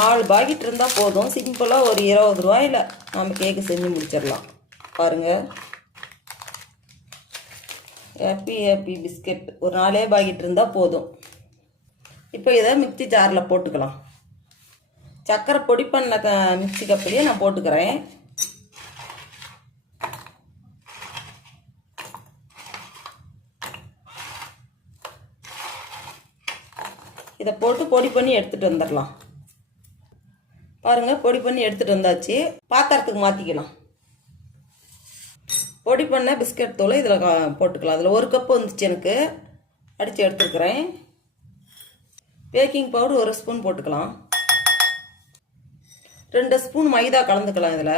4 packet இருந்தால் போதும். சிம்பிளாக ஒரு 20 ரூபாயில் நம்ம கேக்கு செஞ்சு முடிச்சிடலாம். பாருங்கள், ஹாப்பி பிஸ்கட் ஒரு 4 பாக்கெட் இருந்தால் போதும். இப்போ இதை மிக்ஸி ஜாரில் போட்டுக்கலாம். சக்கரை பொடி பண்ண மிக்ஸி கப்பிலேயே நான் போட்டுக்கிறேன். இதை போட்டு பொடி பண்ணி எடுத்துகிட்டு வந்துடலாம். பாருங்கள், பொடி பண்ணி எடுத்துகிட்டு வந்தாச்சு. பாத்திரத்துக்கு மாற்றிக்கலாம். பொடி பண்ண பிஸ்கட் தூளை இதில் போட்டுக்கலாம். அதில் 1 கப்பு வந்துச்சு, எனக்கு அடித்து எடுத்துருக்குறேன். பேக்கிங் பவுடர் 1 ஸ்பூன் போட்டுக்கலாம். 2 ஸ்பூன் மைதா கலந்துக்கலாம். இதில்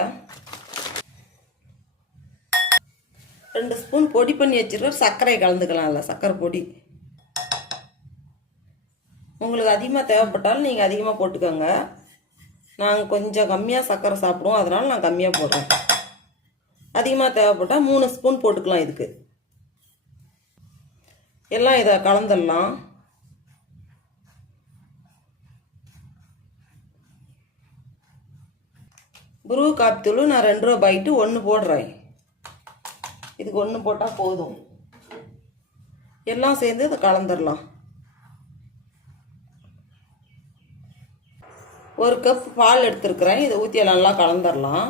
2 ஸ்பூன் பொடி பண்ணி வச்சுருக்க சர்க்கரை கலந்துக்கலாம். அதில் சர்க்கரை பொடி உங்களுக்கு அதிகமாக தேவைப்பட்டாலும் நீங்கள் அதிகமாக போட்டுக்கோங்க. நாங்கள் கொஞ்சம் கம்மியாக சர்க்கரை சாப்பிடுவோம், அதனால் நான் கம்மியாக போடுறேன். அதிகமாக தேவைப்பட்டால் 3 ஸ்பூன் போட்டுக்கலாம். இதுக்கு எல்லாம் இதை கலந்துடலாம். புரூ காப்பி தூள் நான் 2 ரூபா பாக்கெட்டு 1 போடுறேன். இதுக்கு 1 போட்டால் போதும். எல்லாம் சேர்ந்து இதை கலந்துடலாம். 1 கப் பால் எடுத்துருக்குறேன். இதை ஊற்றி நல்லா கலந்துடலாம்.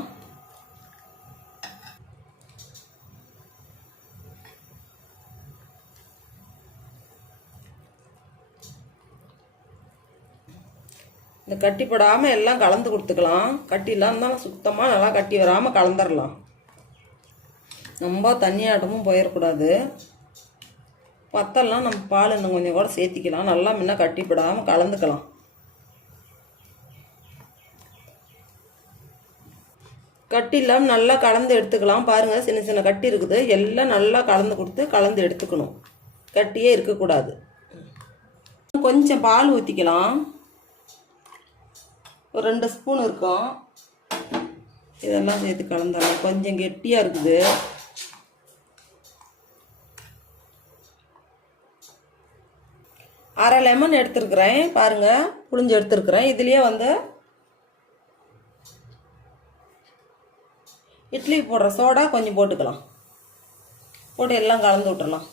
இந்த கட்டிப்படாமல் எல்லாம் கலந்து கொடுத்துக்கலாம். கட்டி இல்லாமல் சுத்தமாக நல்லா கட்டி வராமல் கலந்துடலாம். ரொம்ப தண்ணியாட்டமும் போயிடக்கூடாது. பத்தெல்லாம் நம்ம பால் இன்னும் கொஞ்சம் கூட சேர்த்திக்கலாம். நல்லா முன்ன கட்டிப்படாமல் கலந்துக்கலாம். கட்டி இல்லாமல் நல்லா கலந்து எடுத்துக்கலாம். பாருங்கள், சின்ன சின்ன கட்டி இருக்குது. எல்லாம் நல்லா கலந்து கொடுத்து கலந்து எடுத்துக்கணும். கட்டியே இருக்கக்கூடாது. கொஞ்சம் பால் ஊற்றிக்கலாம். ஒரு 2 ஸ்பூன் இருக்கும். இதெல்லாம் சேர்த்து கலந்துடலாம். கொஞ்சம் கெட்டியாக இருக்குது. அரை லெமன் எடுத்துருக்குறேன். பாருங்கள், புளிஞ்சு எடுத்துருக்குறேன். இதுலேயே இட்லி போடுற சோடா கொஞ்சம் போட்டுக்கலாம். போட்டு எல்லாம் கலந்து விட்டுறலாம்.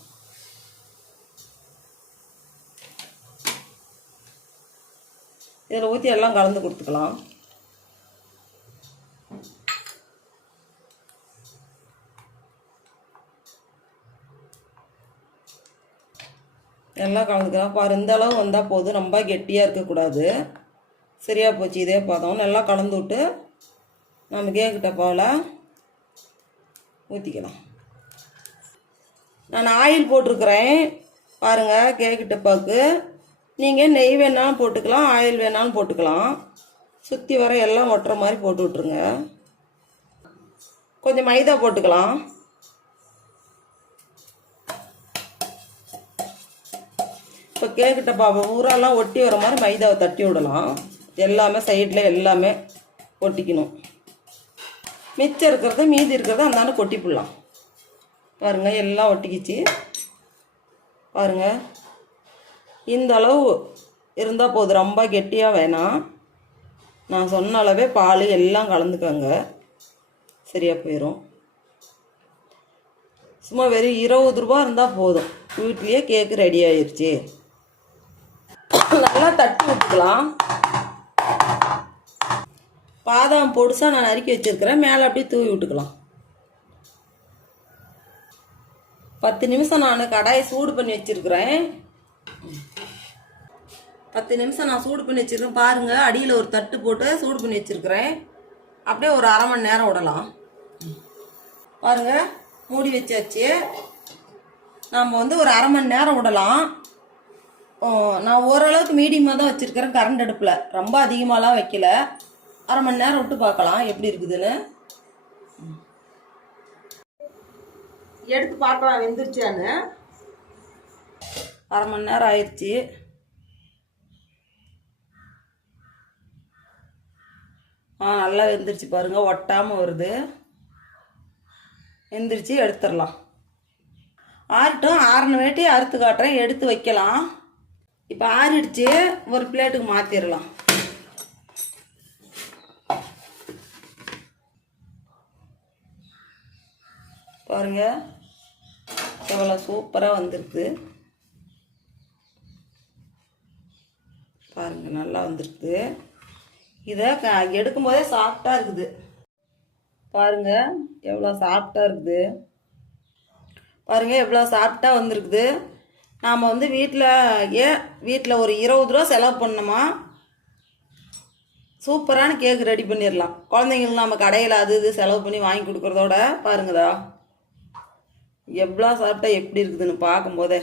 இதில் ஊற்றி எல்லாம் கலந்து கொடுத்துக்கலாம். எல்லாம் கலந்துக்கலாம். பாரு, இந்த அளவு வந்தால் போதும். ரொம்ப கெட்டியாக இருக்கக்கூடாது. சரியாக போச்சு. இதே பதம். நல்லா கலந்து விட்டு நம்ம கேக்கு டப்பாவில் ஊற்றிக்கலாம். நான் ஆயில் போட்டிருக்கிறேன். பாருங்கள், கேக்கு டப்பாவுக்கு நீங்கள் நெய் வேணாலும் போட்டுக்கலாம், ஆயில் வேணாலும் போட்டுக்கலாம். சுற்றி வர எல்லாம் ஒட்டுற மாதிரி போட்டு விட்ருங்க. கொஞ்சம் மைதா போட்டுக்கலாம். இப்போ கேக்கு டப்பாவை ஊரெல்லாம் ஒட்டி வர மாதிரி மைதாவை தட்டி விடலாம். எல்லாமே சைடில் எல்லாமே ஒட்டிக்கணும். மிச்சம் இருக்கிறத மீதி இருக்கிறத அந்தாண்ட கொட்டி போடலாம். பாருங்கள், எல்லாம் ஒட்டிக்கிச்சு. பாருங்கள், இந்த அளவு இருந்தால் போதும். ரொம்ப கெட்டியாக வேணாம். நான் சொன்ன அளவே பால் எல்லாம் கலந்துக்கோங்க. சரியாக போயிடும். சும்மா வெறும் 20 ரூபா இருந்தால் போதும். வீட்லேயே கேக்கு ரெடி ஆயிடுச்சு. நல்லா தட்டி விட்டுக்கலாம். பாதாம் பொடிசாக நான் நறுக்கி வச்சுருக்கிறேன். மேலே அப்படியே தூவி விட்டுக்கலாம். 10 நிமிஷம் நான் கடாயை சூடு பண்ணி வச்சுருக்கிறேன். 10 நிமிஷம் நான் சூடு பண்ணி வச்சுருக்கேன். பாருங்கள், அடியில் ஒரு தட்டு போட்டு சூடு பண்ணி வச்சுருக்கிறேன். அப்படியே ஒரு அரை மணி நேரம் விடலாம். பாருங்கள், மூடி வச்சாச்சு. நம்ம ஒரு அரை மணி நேரம் விடலாம். நான் ஓரளவுக்கு மீடியமாக தான் வச்சுருக்கிறேன். கரண்ட் அடுப்பில் ரொம்ப அதிகமாகலாம் வைக்கல. அரை மணி நேரம் விட்டு பார்க்கலாம் எப்படி இருக்குதுன்னு. எடுத்து பார்க்கலாம் வெந்துருச்சான்னு. அரை மணி நேரம் ஆயிடுச்சு. நல்லா வெந்துருச்சு. பாருங்கள், ஒட்டாமல் வருது. வெந்துருச்சு. எடுத்துடலாம். ஆறட்டும். ஆறின வேட்டி அறுத்து காட்டுறேன். எடுத்து வைக்கலாம். இப்போ ஆறிடுச்சு. ஒரு பிளேட்டுக்கு மாற்றிடலாம். பாருங்கள் எவ்வளோ சூப்பராக வந்திருக்கு. பாருங்கள் நல்லா வந்திருக்கு. இதை எடுக்கும்போதே சாஃப்டாக இருக்குது. பாருங்கள் எவ்வளோ சாஃப்டாக இருக்குது. பாருங்கள் எவ்வளோ சாஃப்டாக வந்திருக்குது. நாம் வந்து வீட்டில் ஒரு 20 ரூபா செலவு பண்ணோமா சூப்பரான கேக் ரெடி பண்ணிடலாம். குழந்தைங்களுக்கு நம்ம கடையில் அது இது செலவு பண்ணி வாங்கி கொடுக்குறதோட பாருங்கதா எவ்வளோ சாப்பிட்டா எப்படி இருக்குதுன்னு பார்க்கும்போதே